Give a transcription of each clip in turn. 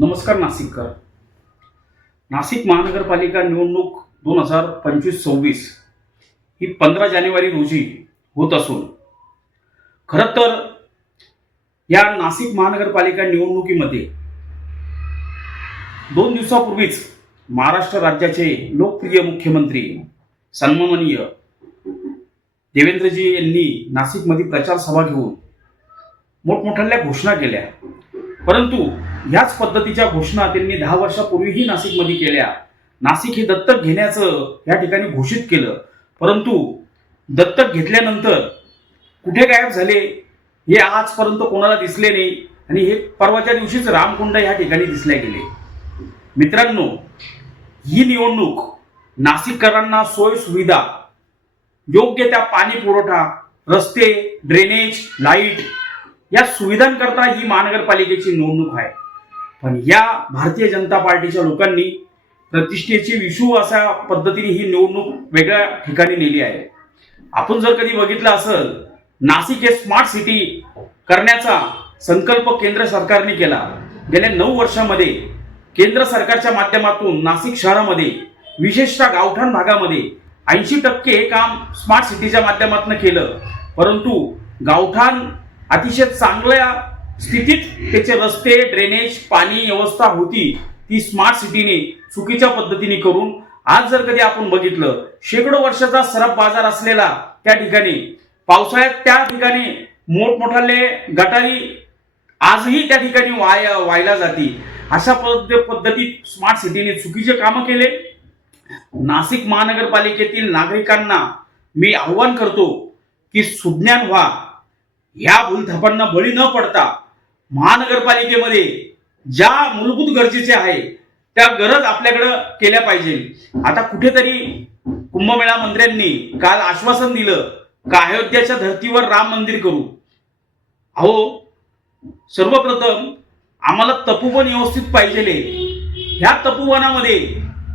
नमस्कार नाशिककर. नाशिक महानगरपालिका निवडणूक 2025-26 ही 15 जानेवारी रोजी होत असून खरं तर या नाशिक महानगरपालिका निवडणुकीमध्ये 2 दिवसापूर्वीच महाराष्ट्र राज्याचे लोकप्रिय मुख्यमंत्री सन्माननीय देवेंद्रजी यांनी नाशिकमध्ये प्रचार सभा घेऊन मोठमोठ्या घोषणा केल्या. परंतु याच पद्धतीच्या घोषणा त्यांनी 10 वर्षापूर्वीही नाशिकमध्ये केल्या. नाशिक हे दत्तक घेण्याचं या ठिकाणी घोषित केलं, परंतु दत्तक घेतल्यानंतर कुठे गायब झाले हे आजपर्यंत कोणाला दिसले नाही आणि हे परवाच्या दिवशीच रामकुंड या ठिकाणी दिसले गेले. मित्रांनो, ही निवडणूक नाशिककरांना सोय सुविधा, योग्य त्या पाणी पुरवठा, रस्ते, ड्रेनेज, लाईट या सुविधांकरता ही महानगरपालिकेची निवडणूक आहे. पण या भारतीय जनता पार्टीच्या लोकांनी प्रतिष्ठेची विषू अशा पद्धतीने ही निवडणूक वेगळ्या ठिकाणी नेली आहे. आपण जर कधी बघितलं असेल, नाशिक हे स्मार्ट सिटी करण्याचा संकल्प केंद्र सरकारने केला. गेल्या 9 वर्षांमध्ये केंद्र सरकारच्या माध्यमातून नाशिक शहरामध्ये विशेषतः गावठाण भागामध्ये 80% काम स्मार्ट सिटीच्या माध्यमातून केलं. परंतु गावठाण अतिशय चांगल्या स्थितीत त्याचे रस्ते, ड्रेनेज, पाणी व्यवस्था होती, ती स्मार्ट सिटीने चुकीच्या पद्धतीने करून आज जर कधी आपण बघितलं, शेकडो वर्षाचा सरप बाजार असलेला त्या ठिकाणी पावसाळ्यात त्या ठिकाणी मोठमोठाले गटारी आजही त्या ठिकाणी वाहिला जाती. अशा पद्धतीत स्मार्ट सिटीने चुकीचे कामं केले. नाशिक महानगरपालिकेतील नागरिकांना मी आव्हान करतो की सुज्ञान व्हा. या भूलथापांना बळी न पडता महानगरपालिकेमध्ये ज्या मूलभूत गरजेचे आहे त्या गरज आपल्याकडे केल्या पाहिजे. आता कुठेतरी कुंभमेळा मंत्र्यांनी काल आश्वासन दिलं का अयोध्याच्या धर्तीवर राम मंदिर करू. अहो, सर्वप्रथम आम्हाला तपोवन व्यवस्थित पाहिजे. ह्या तपोवनामध्ये,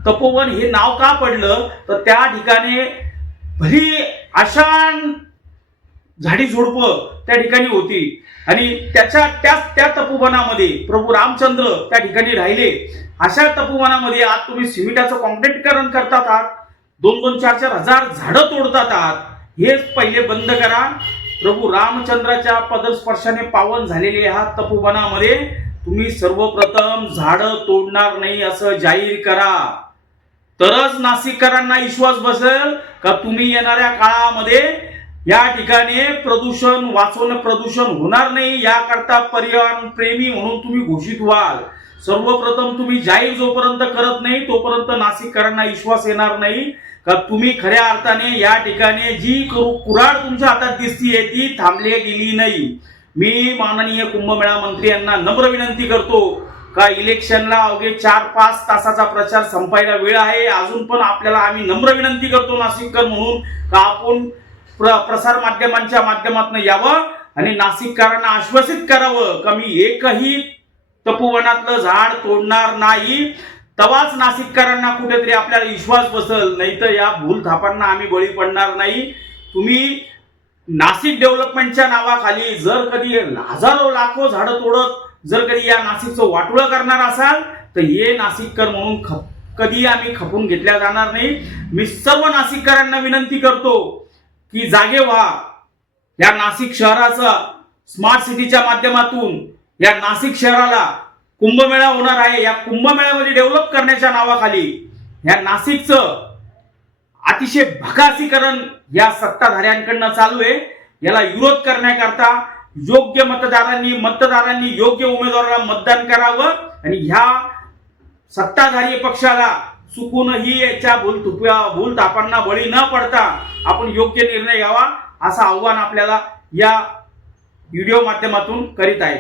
तपोवन हे नाव का पडलं तर त्या ठिकाणी भली आशान झाडी झुडपं त्या ठिकाणी होती आणि त्या तपोवनामध्ये प्रभू रामचंद्र त्या ठिकाणी राहिले. अशा तपोवनामध्ये आज तुम्ही सिमेंटाचं कॉन्क्रीटीकरण करतात आहात, 2-2, 4-4 हजार झाडं तोडतात आहात. हे पहिले बंद करा. प्रभू रामचंद्राच्या पदस्पर्शाने पावन झालेले ह्या तपोवनामध्ये तुम्ही सर्वप्रथम झाडं तोडणार नाही असं जाहीर करा. तरच नाशिककरांना विश्वास बसेल का तुम्ही येणाऱ्या काळामध्ये या ठिकाणी प्रदूषण वाचवणं, प्रदूषण होणार नाही याकरता पर्यावरण प्रेमी म्हणून तुम्ही घोषित व्हाल. सर्वप्रथम तुम्ही जाहीर जोपर्यंत करत नाही तोपर्यंत नाशिककरांना विश्वास येणार नाही का तुम्ही खऱ्या अर्थाने या ठिकाणी जी कुऱ्हाड तुमच्या हातात दिसतीये ती थांबली गेली नाही. मी माननीय कुंभमेळा मंत्री यांना नम्र विनंती करतो का इलेक्शनला अवघे 4-5 तासाचा प्रचार संपायला वेळ आहे. अजून पण आपल्याला आम्ही नम्र विनंती करतो नाशिककर म्हणून का आपण प्रसार माध्यमांच्या माध्यमातून यावं आणि नाशिककरांना आश्वासित करावं का मी एकही तपोवनातलं झाड तोडणार नाही. तवाच नाशिककरांना कुठेतरी आपल्याला विश्वास बसेल, नाही तर या भूलथापांना आम्ही बळी पडणार नाही. तुम्ही नाशिक डेव्हलपमेंटच्या नावाखाली जर कधी हजारो लाखो झाडं तोडत जर कधी या नाशिकचं वाटोळं करणार असाल तर हे नाशिककर म्हणून कधी आम्ही खपून घेतल्या जाणार नाही. मी सर्व नाशिककरांना विनंती करतो की जागे व्हा. या नाशिक शहराचा स्मार्ट सिटीच्या माध्यमातून या नाशिक शहराला कुंभमेळा होणार आहे. या कुंभमेळ्यामध्ये डेव्हलप करण्याच्या नावाखाली या नाशिकचं अतिशय भकासीकरण या सत्ताधाऱ्यांकडनं चालू आहे. याला विरोध करण्याकरता योग्य मतदारांनी योग्य उमेदवाराला मतदान करावं आणि ह्या सत्ताधारी पक्षाला चुकूनही याच्या भूलथापांना बळी न पडता आपण योग्य निर्णय घ्यावा असं आव्हान आपल्याला या व्हिडिओ माध्यमातून करीत आहे.